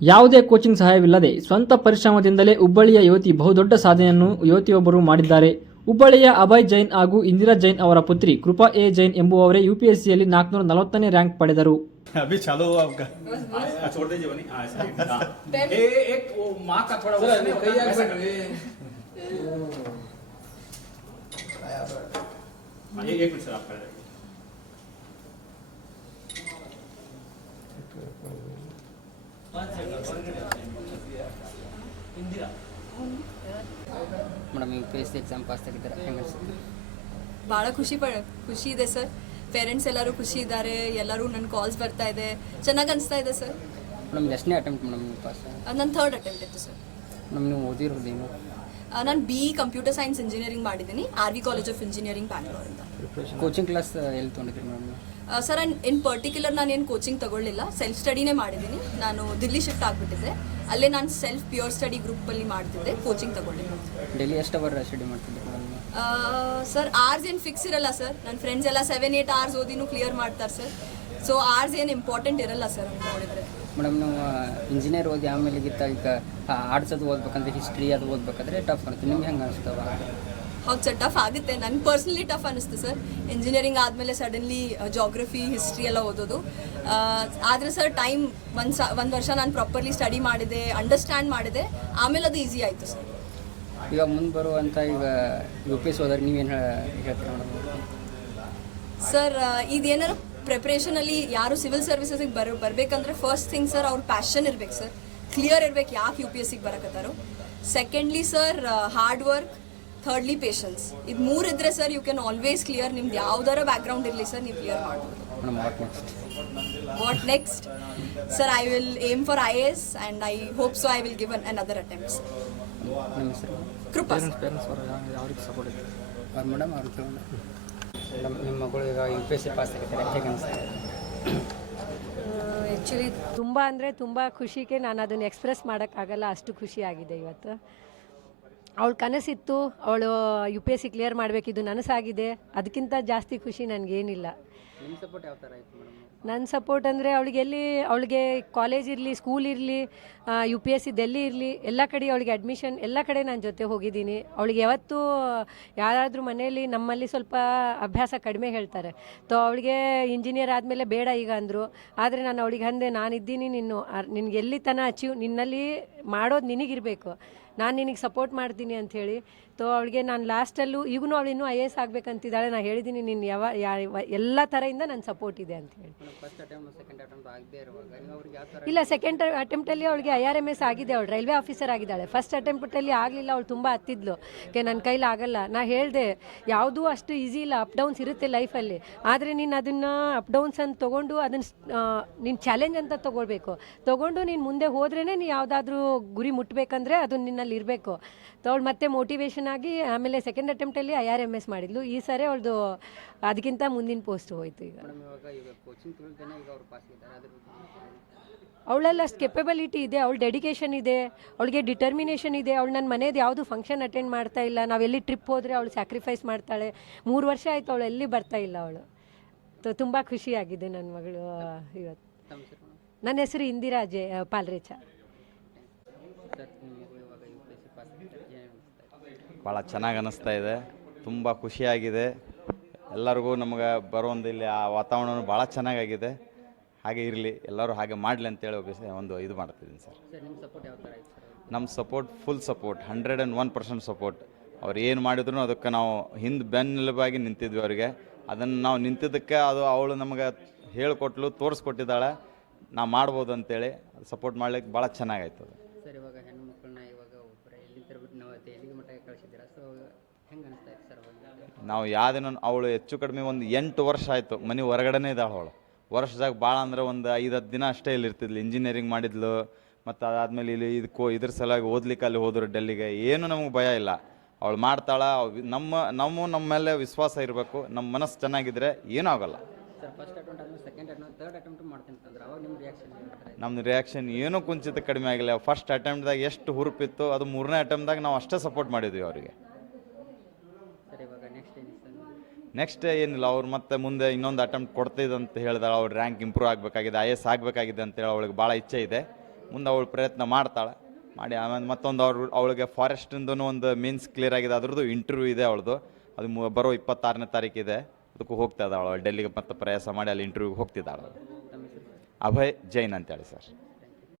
ಯಾವುದೇ ಕೋಚಿಂಗ್ ಸಹಾಯವಿಲ್ಲದೆ ಸ್ವಂತ ಪರಿಶ್ರಮದಿಂದಲೇ ಹುಬ್ಬಳ್ಳಿಯ ಯುವತಿ ಬಹುದೊಡ್ಡ ಸಾಧನೆಯನ್ನು ಯುವತಿಯೊಬ್ಬರು ಮಾಡಿದ್ದಾರೆ ಹುಬ್ಬಳ್ಳಿಯ ಅಭಯ್ ಜೈನ್ ಹಾಗೂ ಇಂದಿರಾ ಜೈನ್ ಅವರ ಪುತ್ರಿ ಕೃಪಾ ಎ ಜೈನ್ ಎಂಬುವವರೇ ಯುಪಿಎಸ್ಸಿಯಲ್ಲಿ ನಾಲ್ಕುನೂರ ನಲವತ್ತನೇ ರ್ಯಾಂಕ್ ಪಡೆದರು अभी चालू हुआ आपका हाँ, छोड़ दीजिए बनी हाँ ऐसा ही, हाँ। ए, ए, एक वो माँ का थोड़ा वो नहीं होता, वैसा कर। हाँ, एक एक मिनट सर आप कर madam U P S C exam pass ಆಗಿದ್ದಾರೆ ಹೆಂಗೆ ಅನ್ಸುತ್ತೆ ಭಾಳ ಖುಷಿ ಪಡ ಖುಷಿ ಇದೆ ಸರ್. ಪೇರೆಂಟ್ಸ್ ಎಲ್ಲರೂ ಖುಷಿ ಇದ್ದಾರೆ. ಎಲ್ಲರೂ ನನ್ನ ಕಾಲ್ಸ್ ಬರ್ತಾ ಇದೆ. ಚೆನ್ನಾಗಿ ಅನಿಸ್ತಾ ಇದೆ ಸರ್. ಮೇಡಮ್ ಎಷ್ಟನೇ ಅಟೆಂಪ್ಟ್ ಮೇಡಮ್ ನೀವು ಪಾಸ್ ನನ್ನ ಥರ್ಡ್ ಅಟೆಂಪ್ಟ್ ಇತ್ತು ಸರ್. ಮೇಡಮ್ ನೀವು ಏನು? ನಾನು ಬಿ ಕಂಪ್ಯೂಟರ್ ಸೈನ್ಸ್ ಇಂಜಿನಿಯರಿಂಗ್ ಮಾಡಿದ್ದೀನಿ. R V college of engineering ಬ್ಯಾಂಗ್ಳೂರಿಂದ coaching class ಎಲ್ಲಿ ತೊಗೊಂಡಿದ್ರಿ ಮೇಡಮ್ ಸರ್ ಇನ್ ಪರ್ಟಿಕ್ಯುಲರ್ ನಾನು ಏನು ಕೋಚಿಂಗ್ ತಗೊಳ್ಳಿಲ್ಲ. ಸೆಲ್ಫ್ ಸ್ಟಡಿನೇ ಮಾಡಿದ್ದೀನಿ ನಾನು ದಿಲ್ಲಿ ಶಿಫ್ಟ್ ಆಗಿಬಿಟ್ಟಿದ್ದೆ. ಅಲ್ಲೇ ನಾನು ಸೆಲ್ಫ್ ಪ್ಯೂರ್ ಸ್ಟಡಿ ಗ್ರೂಪಲ್ಲಿ ಮಾಡ್ತಿದ್ದೆ. ಕೋಚಿಂಗ್ ತಗೊಳ್ಳಿಲ್ಲ. ಡೈಲಿ ಎಷ್ಟು ಅವರ್ ಸ್ಟಡಿ ಮಾಡ್ತಿದ್ದೆ ಸರ್ ಆರ್ಸ್ ಏನು ಫಿಕ್ಸ್ ಇರಲ್ಲ ಸರ್. ನನ್ನ ಫ್ರೆಂಡ್ಸ್ ಎಲ್ಲ ಸೆವೆನ್ ಏಯ್ಟ್ ಅವರ್ಸ್ ಓದಿನೂ ಕ್ಲಿಯರ್ ಮಾಡ್ತಾರೆ ಸರ್. ಸೊ ಆರ್ಸ್ ಏನು ಇಂಪಾರ್ಟೆಂಟ್ ಇರಲ್ಲ ಸರ್ ಅಂತ ನೋಡಿದ್ರೆ. ಮೇಡಮ್ ನಾವು ಇಂಜಿನಿಯರ್ ಓದಿ ಆಮೇಲೆ ಗಿತ್ತ ಈಗ ಆರ್ಟ್ಸ್ ಅದು ಓದ್ಬೇಕಂದ್ರೆ ಹಿಸ್ಟ್ರಿ ಅದು ಓದ್ಬೇಕಾದ್ರೆ ಟಫ್ ಅನ್ಸುತ್ತೆ. ನಿಮ್ಗೆ ಹೆಂಗೆ ಅನಿಸ್ತವ ಹೌದು ಸರ್ ಟಫ್ ಆಗುತ್ತೆ. ನನ್ಗೆ ಪರ್ಸ್ನಲಿ ಟಫ್ ಅನಿಸ್ತು ಸರ್ ಇಂಜಿನಿಯರಿಂಗ್ ಆದಮೇಲೆ ಸಡನ್ಲಿ ಜಾಗ್ರಫಿ ಹಿಸ್ಟ್ರಿ ಎಲ್ಲ ಓದೋದು. ಆದರೆ ಸರ್ ಟೈಮ್ ಒಂದು ಸ ಒಂದು ವರ್ಷ ನಾನು ಪ್ರಾಪರ್ಲಿ ಸ್ಟಡಿ ಮಾಡಿದೆ ಅಂಡರ್ಸ್ಟ್ಯಾಂಡ್ ಮಾಡಿದೆ. ಆಮೇಲೆ ಅದು ಈಸಿ ಆಯಿತು ಸರ್ ಈಗ ಮುಂದೆ ಬರುವಂಥ ಈಗ ಯು ಪಿ ಎಸ್ ಹೋದಾಗ ನೀವೇನು ಹೇಳ್ತೀರಾ ಸರ್ ಇದೇನಾರು ಪ್ರಿಪ್ರೇಷನಲ್ಲಿ ಯಾರು ಸಿವಿಲ್ ಸರ್ವಿಸಸ್ಗೆ ಬರ ಬರಬೇಕಂದ್ರೆ ಫಸ್ಟ್ ಥಿಂಗ್ ಸರ್ ಅವ್ರ ಪ್ಯಾಷನ್ ಇರ್ಬೇಕು ಸರ್ ಕ್ಲಿಯರ್ ಇರ್ಬೇಕು ಯಾಕೆ ಯು ಪಿ ಎಸ್ ಸಿಗೆ ಬರಕತ್ತಾರೋ. Secondly sir hard work thirdly patience ಇದು ಮೂರು ಇದ್ರೆ sir you can always clear ನಿಮ್ದು ಯಾವ್ದಾರ ಬ್ಯಾಕ್ಗ್ರೌಂಡ್ ಇರಲಿ ಸರ್ ನೀವು ಕ್ಲಿಯರ್ ಮಾಡ್ಬೋದು what next sir I will aim for I S and I hope so I will give an other attempts attempt. Sir. ನಿಮ್ಮ ಹೆಸರು Krupa. sir. ಅವ್ರು madam ಅವ್ರು ಕೇಳೋಣ ಮೇಡಮ್ ನಿಮ್ಮ ಮಗಳು ಈಗ U P S C pass ತೆಗಿತಾರೆ ಹೇಗೆ ಅನಿಸ್ತಾರೆ ಆ್ಯಕ್ಚುಲಿ ತುಂಬ ಅಂದರೆ ತುಂಬ ಖುಷಿಗೆ ನಾನು ಅದನ್ನು ಎಕ್ಸ್ಪ್ರೆಸ್ ಮಾಡೋಕ್ಕಾಗಲ್ಲ ಅಷ್ಟು ಖುಷಿಯಾಗಿದೆ ಇವತ್ತು ಅವಳ ಕನಸಿತ್ತು ಅವಳು U P S C clear ಮಾಡಬೇಕಿದ್ದು ನನಸಾಗಿದೆ. ಅದಕ್ಕಿಂತ ಜಾಸ್ತಿ ಖುಷಿ ನನಗೇನಿಲ್ಲ. ನನ್ನ ಸಪೋರ್ಟ್ ಅಂದರೆ ಅವಳಿಗೆ ಎಲ್ಲಿ ಅವಳಿಗೆ ಕಾಲೇಜ್ ಇರಲಿ ಸ್ಕೂಲ್ ಇರಲಿ U P S C Delhi ಇರಲಿ ಎಲ್ಲ ಕಡೆ ಅವಳಿಗೆ ಅಡ್ಮಿಷನ್ ಎಲ್ಲ ಕಡೆ ನಾನು ಜೊತೆ ಹೋಗಿದ್ದೀನಿ. ಅವಳಿಗೆ ಯಾವತ್ತೂ ಯಾರಾದರೂ ಮನೆಯಲ್ಲಿ ನಮ್ಮಲ್ಲಿ ಸ್ವಲ್ಪ ಅಭ್ಯಾಸ ಕಡಿಮೆ ಹೇಳ್ತಾರೆ. ತೊ ಅವಳಿಗೆ ಇಂಜಿನಿಯರ್ ಆದಮೇಲೆ ಬೇಡ ಈಗ ಅಂದರು. ಆದರೆ ನಾನು ಅವಳಿಗೆ ಅಂದೆ ನಾನಿದ್ದೀನಿ ನೀನು ನಿನಗೆ ಎಲ್ಲಿ ತನ ಅಚೀವ್ ನಿನ್ನಲ್ಲಿ ಮಾಡೋದು ನಿನಗಿರಬೇಕು. ನಾನು ನಿನಗೆ ಸಪೋರ್ಟ್ ಮಾಡ್ತೀನಿ ಅಂಥೇಳಿ. ತೊ ಅವಳಿಗೆ ನಾನು ಲಾಸ್ಟಲ್ಲೂ ಈಗೂ ಅವಳು ಇನ್ನೂ ಐ ಎ ಎಸ್ ಆಗಬೇಕಂತಿದ್ದಾಳೆ ನಾನು ಹೇಳಿದ್ದೀನಿ ನಿನ್ನ ಯಾವ ಯಾ- ಎಲ್ಲ ಥರದಿಂದ ನನ್ನ ಸಪೋರ್ಟ್ ಇದೆ ಯಾವ ಇಲ್ಲ ಸೆಕೆಂಡ್ ಅಟೆಂಪ್ಟಲ್ಲಿ ಅವಳಿಗೆ ಐ ಆರ್ ಎಂ ಎಸ್ ಆಗಿದೆ ಅವಳು ರೈಲ್ವೆ ಆಫೀಸರ್ ಆಗಿದ್ದಾಳೆ. ಫಸ್ಟ್ ಅಟೆಂಪ್ಟಲ್ಲಿ ಆಗಲಿಲ್ಲ ಅವಳು ತುಂಬ ಹತ್ತಿದ್ಲು. ಓಕೆ ನನ್ನ ಕೈಲಿ ಆಗಲ್ಲ. ನಾ ಹೇಳಿದೆ ಯಾವುದೂ ಅಷ್ಟು ಈಸಿ ಇಲ್ಲ ಅಪ್ ಡೌನ್ಸ್ ಇರುತ್ತೆ ಲೈಫಲ್ಲಿ ಆದರೆ ನೀನು ಅದನ್ನು ಅಪ್ ಡೌನ್ಸ್ ಅಂತ ತೊಗೊಂಡು ಅದನ್ನು ನಿನ್ನ ಚಾಲೆಂಜ್ ಅಂತ ತೊಗೊಳ್ಬೇಕು. ತೊಗೊಂಡು ನೀನು ಮುಂದೆ ಹೋದ್ರೇ ನೀನು ಯಾವುದಾದ್ರೂ ಗುರಿ ಮುಟ್ಟಬೇಕಂದ್ರೆ ಅದು ನಿನ್ನಲ್ಲಿ ಇರಬೇಕು. ಅವಳು ಮತ್ತೆ ಮೋಟಿವೇಶನ್ ಆಗಿ ಆಮೇಲೆ ಸೆಕೆಂಡ್ ಅಟೆಂಪ್ಟಲ್ಲಿ ಐ ಆರ್ ಎಂ ಎಸ್ ಮಾಡಿದ್ಲು. ಈ ಸಾರಿ ಅವಳದು ಅದಕ್ಕಿಂತ ಮುಂದಿನ ಪೋಸ್ಟ್ ಹೋಯ್ತು ಈಗ. ಅವಳಲ್ಲಿ ಅಷ್ಟು ಕೆಪಬಿಲಿಟಿ ಇದೆ ಅವಳ ಡೆಡಿಕೇಶನ್ ಇದೆ ಅವಳಿಗೆ ಡಿಟರ್ಮಿನೇಷನ್ ಇದೆ. ಅವಳು ನನ್ನ ಮನೇದು ಯಾವುದು ಫಂಕ್ಷನ್ ಅಟೆಂಡ್ ಮಾಡ್ತಾ ಇಲ್ಲ. ನಾವು ಎಲ್ಲಿ ಟ್ರಿಪ್ ಹೋದರೆ ಅವಳು ಸ್ಯಾಕ್ರಿಫೈಸ್ ಮಾಡ್ತಾಳೆ. ಮೂರು ವರ್ಷ ಆಯಿತು ಅವಳು ಎಲ್ಲಿ ಬರ್ತಾ ಇಲ್ಲ ಅವಳು. ತುಂಬ ಖುಷಿಯಾಗಿದೆ ನನ್ನ ಮಗಳು ಇವತ್ತು ಹೆಸರು ನನ್ನ ಹೆಸರು ಇಂದಿರಾಜೆ ಪಾಲ್ರೇಚ ಸರ್ ನಿಮ್ಮ ಮಗಳು ಇವಾಗ U P S C pass ಆಗಿದ್ದಾರೆ ಏನು ಅನಿಸ್ತಾ ಭಾಳ ಚೆನ್ನಾಗಿ ಅನ್ನಿಸ್ತಾ ಇದೆ. ತುಂಬ ಖುಷಿಯಾಗಿದೆ. ಎಲ್ಲರಿಗೂ ನಮಗೆ ಬರೋಂದು ಇಲ್ಲಿ ಆ ವಾತಾವರಣವೂ ಭಾಳ ಚೆನ್ನಾಗಾಗಿದೆ. ಹಾಗೆ ಇರಲಿ ಎಲ್ಲರೂ ಹಾಗೆ ಮಾಡಲಿ ಅಂತೇಳಿ ಒಬ್ಬ- ಒಂದು ಇದು ಮಾಡ್ತಿದ್ದೀನಿ ಸರ್. ನಿಮ್ಮ support full support hundred and one percent support ಅವ್ರು ಏನು ಮಾಡಿದ್ರು ಅದಕ್ಕೆ ನಾವು ಹಿಂದೆ ಬೆನ್ನೆಲುಬಾಗಿ ನಿಂತಿದ್ವಿ ಅವರಿಗೆ. ಅದನ್ನು ನಾವು ನಿಂತಿದ್ದಕ್ಕೆ ಅದು ಅವಳು ನಮಗೆ ಹೇಳಿಕೊಟ್ಲು ತೋರಿಸ್ಕೊಟ್ಟಿದ್ದಾಳೆ. ನಾವು ಮಾಡ್ಬೋದು ಅಂತೇಳಿ ಸಪೋರ್ಟ್ ಮಾಡ್ಲಿಕ್ಕೆ ಭಾಳ ಚೆನ್ನಾಗಾಯ್ತು ಕಳಿಸಿದ್ದೀರಾ? ಸೊ ಹೆಂಗೆ ಅನಿಸ್ತಾ ಇತ್ತು ಸರ್ ನಾವು ಯಾವ್ದಿನ ಅವಳು ಹೆಚ್ಚು ಕಡಿಮೆ ಒಂದು ಎಂಟು ವರ್ಷ ಆಯಿತು. ಮನೆ ಹೊರಗಡೆನೇ ಇದ್ದಾಳೆ ಅವಳು. ವರ್ಷದಾಗ ಭಾಳ ಅಂದ್ರೆ ಒಂದು ಐದು ಹತ್ತು ದಿನ ಅಷ್ಟೇ ಇಲ್ಲಿ ಇರ್ತಿದ್ಲು. ಇಂಜಿನಿಯರಿಂಗ್ ಮಾಡಿದ್ಲು. ಮತ್ತು ಅದಾದಮೇಲೆ ಇಲ್ಲಿ ಇದಕ್ಕೋ ಇದ್ರ ಸಲುವಾಗಿ ಓದ್ಲಿಕ್ಕೆ ಅಲ್ಲಿ ಹೋದ್ರು ಡೆಲ್ಲಿಗೆ. ಏನು ನಮಗೆ ಭಯ ಇಲ್ಲ. ಅವಳು ಮಾಡ್ತಾಳ. ನಮ್ಮ ನಮ್ಮ ನಮ್ಮ ಮೇಲೆ ವಿಶ್ವಾಸ ಇರಬೇಕು. ನಮ್ಮ ಮನಸ್ಸು ಚೆನ್ನಾಗಿದ್ರೆ ಏನೂ ಆಗೋಲ್ಲ. ಸರ್ ಫಸ್ಟ್ ಅಟೆಂಪ್ಟ್ ಆದಮೇಲೆ ಸೆಕೆಂಡ್ ಅಟೆಂಪ್ಟ್ ಥರ್ಡ್ ಅಟೆಂಪ್ಟ್ ಮಾಡ್ತೀನಿ ಅಂತಂದ್ರೆ ಅವಾಗ ನಿಮ್ಮ ರಿಯಾಕ್ಷನ್ ನಮ್ದು ರಿಯಾಕ್ಷನ್ ಏನೂ ಕುಂಚಿತ ಕಡಿಮೆ ಆಗಿಲ್ಲ. ಫಸ್ಟ್ ಅಟೆಂಪ್ಟ್ದಾಗ ಎಷ್ಟು ಹುರುಪಿತ್ತು ಅದು ಮೂರನೇ ಅಟೆಂಪ್ಟ್ದಾಗ ನಾವು ಅಷ್ಟೇ ಸಪೋರ್ಟ್ ಮಾಡಿದ್ವಿ ಅವರಿಗೆ. ನೆಕ್ಸ್ಟ್ ಏನು ನೆಕ್ಸ್ಟ್ ಏನಿಲ್ಲ ಅವ್ರು ಮತ್ತೆ ಮುಂದೆ ಇನ್ನೊಂದು ಅಟೆಂಪ್ಟ್ ಕೊಡ್ತಿದ್ದೆ ಅಂತ ಹೇಳಿದಾಳೆ ಅವ್ರ ರ್ಯಾಂಕ್ ಇಂಪ್ರೂವ್ ಆಗಬೇಕಾಗಿದೆ ಐ ಎಸ್ ಆಗಬೇಕಾಗಿದೆ ಅಂತೇಳಿ ಅವಳಿಗೆ ಭಾಳ ಇಚ್ಛೆ ಇದೆ. ಮುಂದೆ ಅವಳು ಪ್ರಯತ್ನ ಮಾಡ್ತಾಳೆ. ಮಾಡಿ ಆಮೇಲೆ ಮತ್ತೊಂದು ಅವ್ರು ಅವಳಿಗೆ ಫಾರೆಸ್ಟಿಂದೂ ಒಂದು ಮೀನ್ಸ್ ಕ್ಲಿಯರ್ ಆಗಿದೆ. ಅದ್ರದ್ದು ಇಂಟರ್ವ್ಯೂ ಇದೆ ಅವಳದು. ಅದು ಬರೋ ಇಪ್ಪತ್ತಾರನೇ ತಾರೀಕಿದೆ. ಅದಕ್ಕೂ ಹೋಗ್ತಾ ಇದ್ದಾಳೆ. ಅವಳು ಡೆಲ್ಲಿಗೆ ಮತ್ತೆ ಪ್ರಯಾಸ ಮಾಡಿ ಅಲ್ಲಿ ಇಂಟರ್ವ್ಯೂಗೆ ಹೋಗ್ತಿದ್ದಾಳೆ. ಅಭಯ್ ಜೈನ್ ಅಂತೇಳಿ ಸರ್